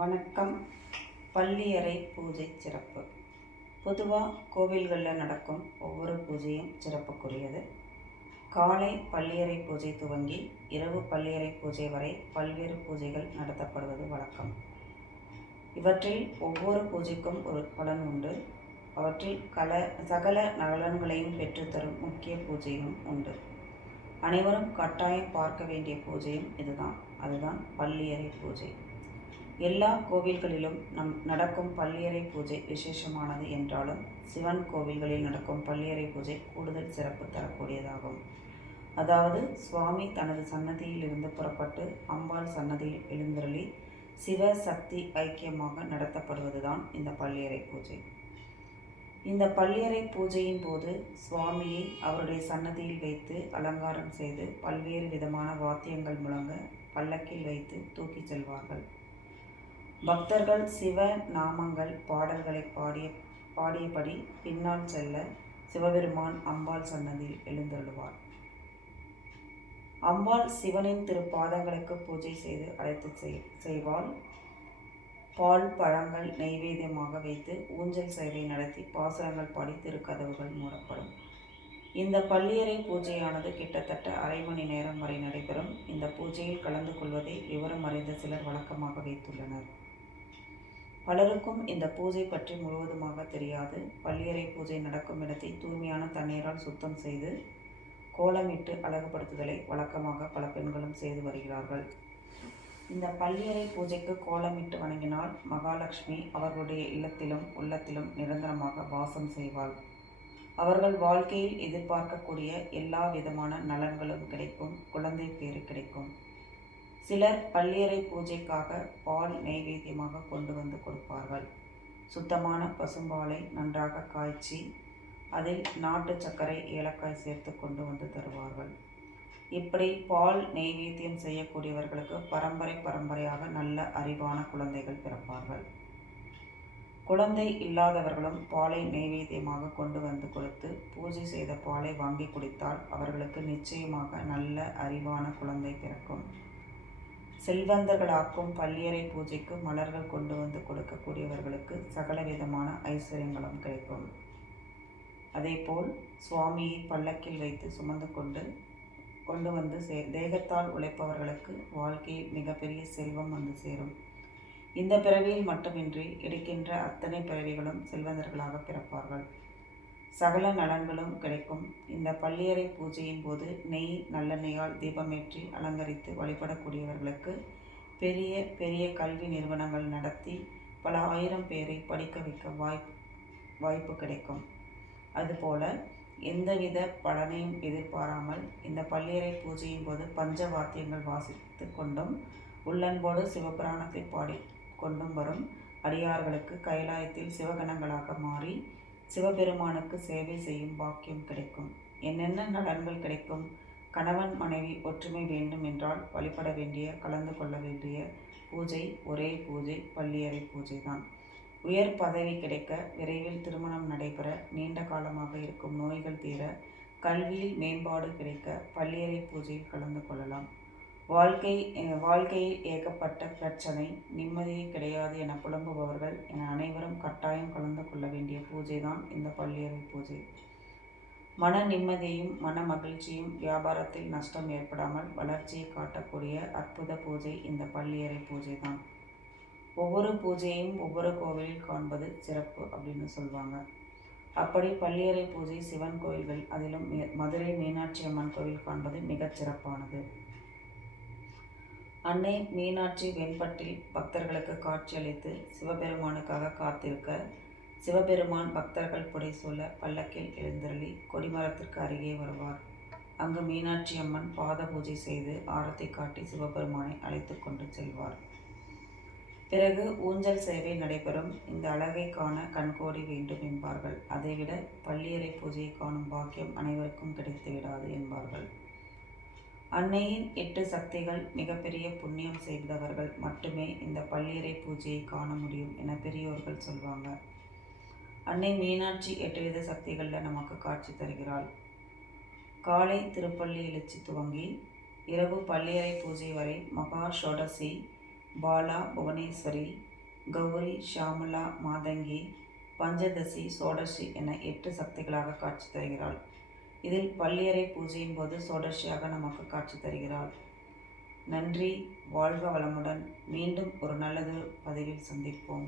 வணக்கம். பள்ளியறை பூஜை சிறப்பு. பொதுவாக கோவில்களில் நடக்கும் ஒவ்வொரு பூஜையும் சிறப்புக்குரியது. காலை பள்ளியறை பூஜை துவங்கி இரவு பள்ளியறை பூஜை வரை பல்வேறு பூஜைகள் நடத்தப்படுவது வழக்கம். இவற்றில் ஒவ்வொரு பூஜைக்கும் ஒரு பலன் உண்டு. அவற்றில் சகல நலன்களையும் பெற்றுத்தரும் முக்கிய பூஜையும் உண்டு. அனைவரும் கட்டாயம் பார்க்க வேண்டிய பூஜையும் அதுதான் பள்ளியறை பூஜை. எல்லா கோவில்களிலும் நடக்கும் பள்ளியறை பூஜை விசேஷமானது என்றாலும் சிவன் கோவில்களில் நடக்கும் பள்ளியறை பூஜை கூடுதல் சிறப்பு தரக்கூடியதாகும். அதாவது சுவாமி தனது சன்னதியில் இருந்து புறப்பட்டு அம்பாள் சன்னதியில் எழுந்தருளி சிவ சக்தி ஐக்கியமாக நடத்தப்படுவதுதான் இந்த பள்ளியறை பூஜை. இந்த பள்ளியறை பூஜையின் போது சுவாமியை அவருடைய சன்னதியில் வைத்து அலங்காரம் செய்து பல்வேறு விதமான வாத்தியங்கள் முழங்க பல்லக்கில் வைத்து தூக்கி செல்வார்கள். பக்தர்கள் சிவ நாமங்கள் பாடல்களை பாடியபடி பின்னால் செல்ல சிவபெருமான் அம்பாள் சன்னதியில் எழுந்தருளுவார். அம்பாள் சிவனின் திருப்பாதங்களுக்கு பூஜை செய்து அழைத்து செய்வாள். பால் பழங்கள் நெய்வேத்தியமாக வைத்து ஊஞ்சல் சேவை நடத்தி பாசுரங்கள் பாடி திருக்கதவுகள் மூடப்படும். இந்த பள்ளியறை பூஜையானது கிட்டத்தட்ட அரை மணி நேரம் வரை நடைபெறும். இந்த பூஜையில் கலந்து கொள்வதை விவரம் அறிந்த சிலர் வழக்கமாக வைத்துள்ளனர். பலருக்கும் இந்த பூஜை பற்றி முழுவதுமாக தெரியாது. பள்ளியறை பூஜை நடக்கும் இடத்தை தூய்மையான தண்ணீரால் சுத்தம் செய்து கோலமிட்டு அழகுபடுத்துதலை வழக்கமாக பல பெண்களும் செய்து வருகிறார்கள். இந்த பள்ளியறை பூஜைக்கு கோலமிட்டு வணங்கினால் மகாலட்சுமி அவர்களுடைய இல்லத்திலும் உள்ளத்திலும் நிரந்தரமாக வாசம் செய்வாள். அவர்கள் வாழ்க்கையில் எதிர்பார்க்கக்கூடிய எல்லா விதமான நலன்களும் கிடைக்கும். குழந்தை பேறு கிடைக்கும். சிலர் பள்ளியறை பூஜைக்காக பால் நெய்வேத்தியமாக கொண்டு வந்து கொடுப்பார்கள். சுத்தமான பசும்பாலை நன்றாக காய்ச்சி அதில் நாட்டு சர்க்கரை ஏலக்காய் சேர்த்து கொண்டு வந்து தருவார்கள். இப்படி பால் நெய்வேத்தியம் செய்யக்கூடியவர்களுக்கு பரம்பரையாக நல்ல அறிவான குழந்தைகள் பிறப்பார்கள். குழந்தை இல்லாதவர்களும் பாலை நெய்வேத்தியமாக கொண்டு வந்து கொடுத்து பூஜை செய்த பாலை வாங்கி குடித்தால் அவர்களுக்கு நிச்சயமாக நல்ல அறிவான குழந்தை பிறக்கும். செல்வந்தர்களாக்கும் பள்ளியறை பூஜைக்கு மலர்கள் கொண்டு வந்து கொடுக்கக்கூடியவர்களுக்கு சகல விதமான ஐஸ்வர்யங்களும் கிடைக்கும். அதேபோல் சுவாமியை பல்லக்கில் வைத்து சுமந்து கொண்டு வந்து தேகத்தால் உழைப்பவர்களுக்கு வாழ்க்கையில் மிகப்பெரிய செல்வம் வந்து சேரும். இந்த பிறவியில் மட்டுமின்றி எடுக்கின்ற அத்தனை பிறவிகளும் செல்வந்தர்களாக பிறப்பார்கள். சகல நலன்களும் கிடைக்கும். இந்த பள்ளியறை பூஜையின் போது நல்லெண்ணெயால் தீபமேற்றி அலங்கரித்து வழிபடக்கூடியவர்களுக்கு பெரிய பெரிய கல்வி நிறுவனங்கள் நடத்தி பல ஆயிரம் பேரை படிக்க வைக்க வாய்ப்பு கிடைக்கும். அதுபோல எந்தவித பலனையும் எதிர்பாராமல் இந்த பள்ளியறை பூஜையின் போது பஞ்ச வாத்தியங்கள் வாசித்து கொண்டும் உள்ளன்போடு சிவபுராணத்தை பாடி கொண்டும் வரும் அடியார்களுக்கு கைலாயத்தில் சிவகணங்களாக மாறி சிவபெருமானுக்கு சேவை செய்யும் பாக்கியம் கிடைக்கும். என்னென்ன நலன்கள் கிடைக்கும்? கணவன் மனைவி ஒற்றுமை வேண்டும் என்றால் வழிபட வேண்டிய கலந்து கொள்ள வேண்டிய பூஜை ஒரே பூஜை பள்ளியறை பூஜை தான். உயர் பதவி கிடைக்க, விரைவில் திருமணம் நடைபெற, நீண்ட காலமாக இருக்கும் நோய்கள் தீர, கல்வியில் மேம்பாடு கிடைக்க பள்ளியறை பூஜையில் கலந்து கொள்ளலாம். வாழ்க்கையில் ஏகப்பட்ட பிரச்சனை, நிம்மதியே கிடையாது என புலம்புபவர்கள் என அனைவரும் கட்டாயம் கலந்து கொள்ள வேண்டிய பூஜை தான் இந்த பள்ளியறை பூஜை. மன நிம்மதியும் மன மகிழ்ச்சியும் வியாபாரத்தில் நஷ்டம் ஏற்படாமல் வளர்ச்சியை காட்டக்கூடிய அற்புத பூஜை இந்த பள்ளியறை பூஜை தான். ஒவ்வொரு பூஜையும் ஒவ்வொரு கோவிலில் காண்பது சிறப்பு அப்படின்னு சொல்லுவாங்க. அப்படி பள்ளியறை பூஜை சிவன் கோயில்கள், அதிலும் மதுரை மீனாட்சி அம்மன் கோவில் காண்பது மிகச் சிறப்பானது. அன்னை மீனாட்சி வெண்பட்டில் பக்தர்களுக்கு காட்சியளித்து சிவபெருமானுக்காக காத்திருக்க, சிவபெருமான் பக்தர்கள் புடைசூழ பல்லக்கில் எழுந்தருளி கொடிமரத்திற்கு அருகே வருவார். அங்கு மீனாட்சி அம்மன் பாத பூஜை செய்து ஆரத்தி காட்டி சிவபெருமானை அழைத்து கொண்டு செல்வார். பிறகு ஊஞ்சல் சேவை நடைபெறும். இந்த அழகை காண கண்கோடி வேண்டும் என்பார்கள். அதைவிட பள்ளியறை பூஜையை காணும் பாக்கியம் அனைவருக்கும் கிடைத்து விடாது என்பார்கள். அன்னையின் 8 சக்திகள் மிகப்பெரிய புண்ணியம் செய்தவர்கள் மட்டுமே இந்த பள்ளியறை பூஜையை காண முடியும் என பெரியோர்கள் சொல்வாங்க. அன்னை மீனாட்சி 8 வித சக்திகளில் நமக்கு காட்சி தருகிறாள். காலை திருப்பள்ளி எழுச்சி துவங்கி இரவு பள்ளியறை பூஜை வரை மகா ஷோடசி பாலா, புவனேஸ்வரி, கௌரி, ஷியாமளா, மாதங்கி, பஞ்சதசி, சோடசி என 8 சக்திகளாக காட்சி தருகிறாள். இதில் பள்ளியறை பூஜையின் போது சோடசியாக நமக்கு காட்சி தருகிறாள். நன்றி. வாழ்க வளமுடன். மீண்டும் ஒரு நல்லதொரு பதிவில் சந்திப்போம்.